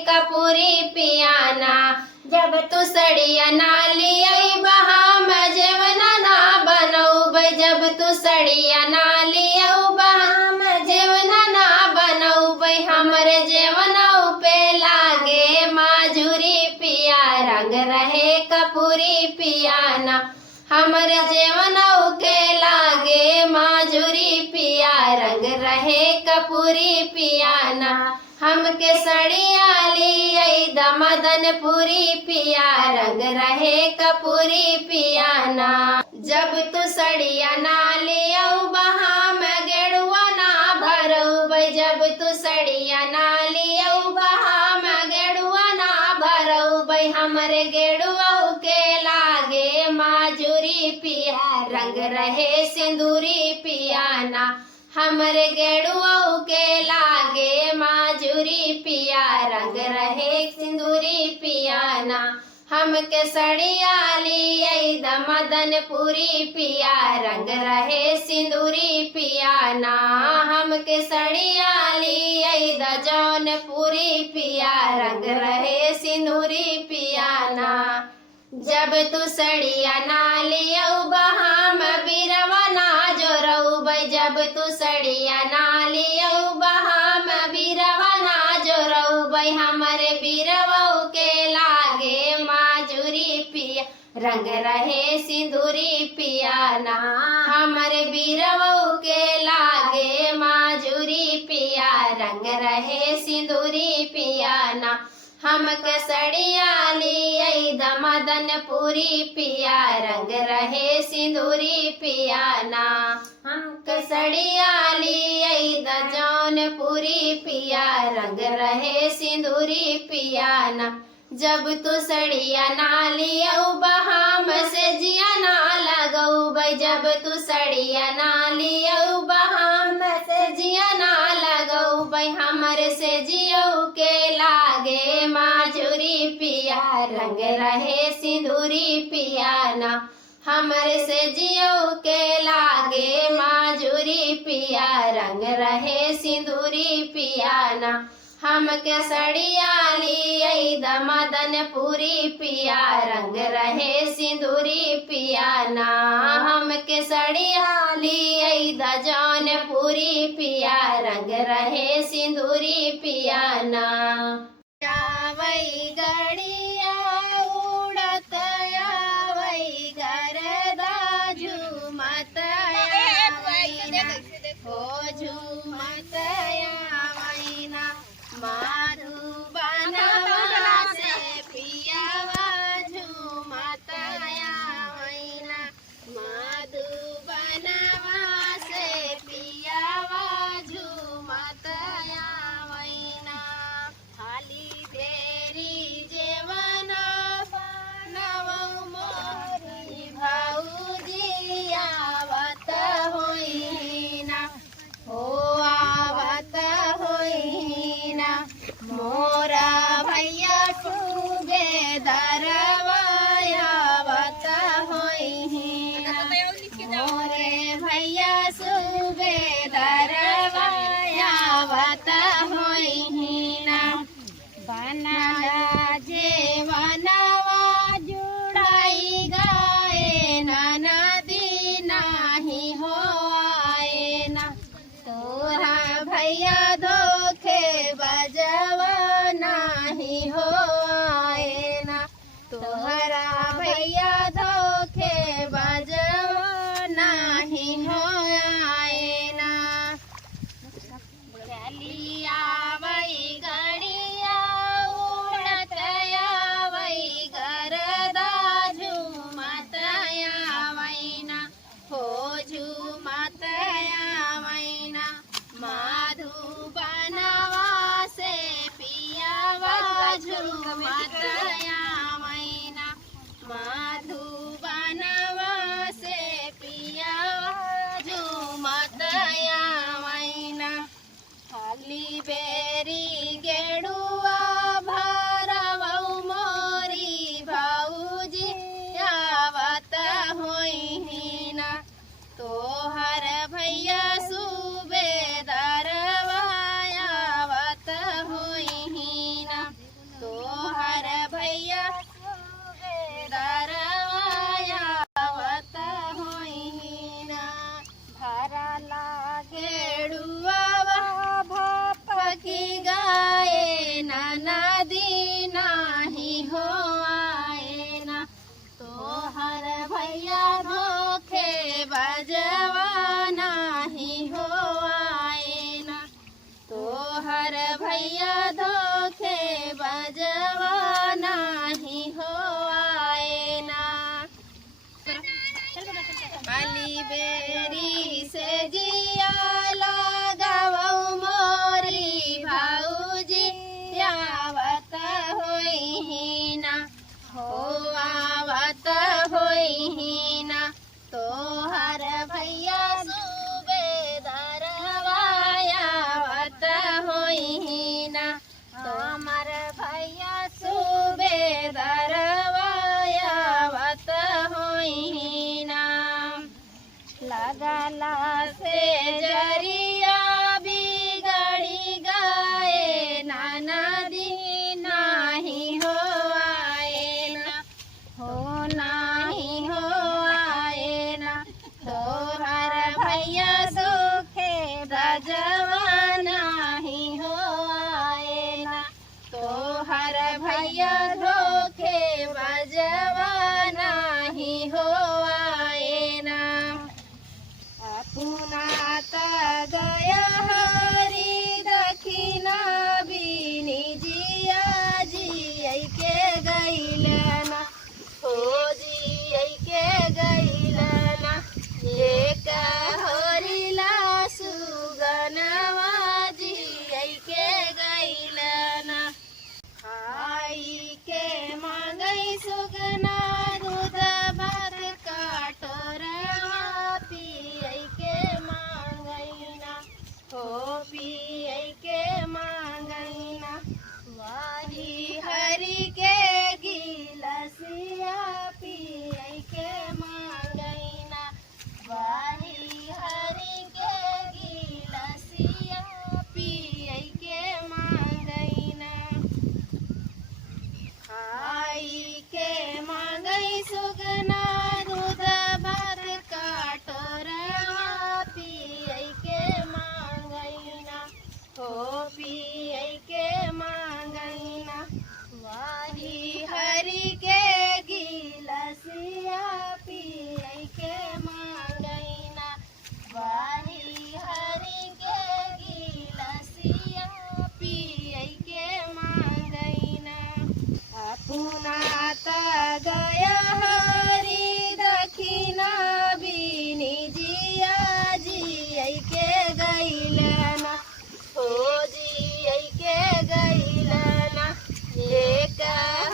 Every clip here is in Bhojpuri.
कपूरी पियाना। जब तू सड़िया ना लियाई बहाम जेवना ना बनौब, जब तू सड़िया ना लियाऊ बहाम जेवना ना बनौब, हमरे जेवनऊ पे लागे माजुरी पिया रंग रहे कपूरी पियाना। हमरे जेवनऊ के लागे माजुरी पिया रंग रहे कपूरी पियाना। हमके सड़िया लियाई दमदनपुरी पिया रंग रहे कपूरी पियाना। जब तू सड़िया ना लियाऊ बहाम गेड़ुआ ना भरऊ, जब तू सड़िया ना लियाऊ बहाम गेड़ुआ ना भरऊ, हमरे गेड़ुआ के लागे माजुरी पिया रंग रहे सिंदूरी पियाना। हमरे गेड़ुआ के लागे माजुरी पिया रंग रहे सिंदूरी पियाना। हमके सड़िया लियाई दमदनपुरी पिया रंग रहे सिंदूरी पियाना। हमके सड़िया लियाई द जौनपुरी पिया रंग रहे सिंदूरी पियाना। जब तू सड़िया ना लियाऊ बहाम बिरवा ना जोरऊ, जब तू सड़िया ना लियाऊ बहाम बिरवा ना जोरऊ, हमरे बिरवऊ के लागे माजुरी पिया रंग रहे सिंदूरी पियाना। हमरे बिरवऊ के लागे माजुरी पिया रंग रहे सिंदूरी पियाना। हमके सड़िया लियाई दमदनपुरी पिया रंग रहे सिंदूरी पियाना। हमके सड़िया लियाई द जौनपुरी पिया रंग रहे सिंदूरी पियाना। जब तू सड़िया ना लियाऊ बहाम से जिया ना लगऊ, जब तू सड़िया ना लियाऊ बहाम से जिया ना लगऊ, हमरे से जियऊ के लागे माजुरी पिया रंग रहे सिंदूरी पियाना। हमरे से जियऊ के लागे माजुरी पिया रंग रहे सिंदूरी पियाना। हमके सड़िया लियाई दमदनपुरी पिया रंग रहे सिंदूरी पियाना। हमके सड़िया लियाई द जौनपुरी पिया रंग रहे सिंदूरी पियाना। आवई गड़िया उड़त आवई गरदा झूमत आवईना, हो झूमत आवईना। मधुबनवा से पियावा झूमत आवईना, मधुबनवा से पियावा झूमत आवईना। हाली देरी जेवा हो आवत होइहिना तोहर भैया सूबेदारवा आवत होइहिना तोहर भैया सूबेदारवा आवत होइहिना लगला से जरिया बिगड़ी गए नाना दी नाही हो आए ना हो नाही हो आए ना तोहर भैया सुखे बजवा नाही हो आए ना तोहर भैया धोखे बजवा नाही हो आए ना पुनाता गया हरी दखिना बीनी जिया जी के गैलना हो जी के गैलना एक हरिला सुगनवा जी के गैलना खाई के मांगई सुगना दूध भात काटोरवा पियई के मांगईना हो पियई के मांगईना वाही हरि के गिलसिया पियई के मांगईना वाही हरि के गिलसिया पियई के मांगईना खाई के मांगई सुगना दूध भात काटोरवा पियई के मांगईना हो पियई के मांगईना वाही हरि के गिलसिया पियई के मांगईना वाही हरि के गिलसिया पियई के मांगईना पुनाता गया हरी दखिना बीनी जिया जी के गैलना हो जी के गैलना एक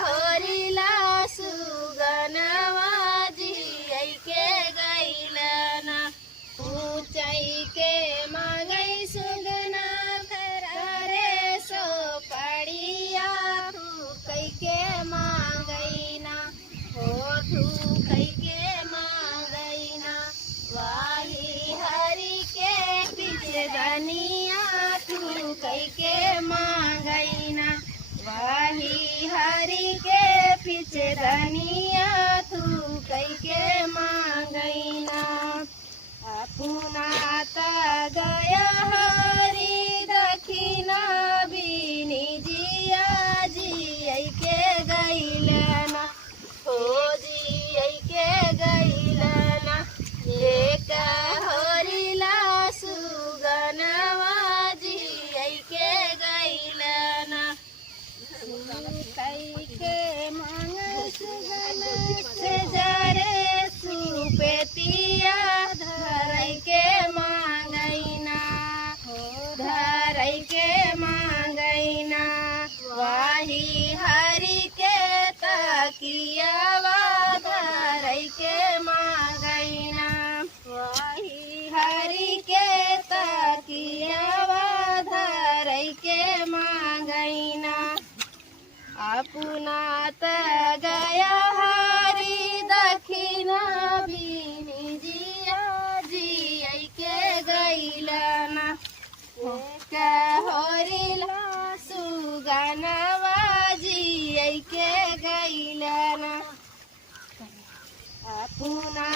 हरिला सुगनवा जी के गैलना ऊंचाई के मांगई सुगना करे सो पड़िया कई के मांगईना हो तू कई के मांगईना वाही हरि के पीछे धनिया तू कई के मांगईना वाही हरि के पीछे धनिया तू कई के मांगईना पुनाता गया हरि दखिना बीनी जिया जी के गैलना हो जी के गैलना एक हरिला सुगनवा जी के गैलना कई के मांग सुगन से जरे सुपेतिया धरई के मांगईना हो धरई के मांगईना वाही हरि के तकियावा धरई के मांगईना वाही हरि के तकियावा धरई के मांगईना पुनात गया हरि दखिना बीनी जिया जी के गैलना एक हरिला सुगनवा जी के गैलना पुना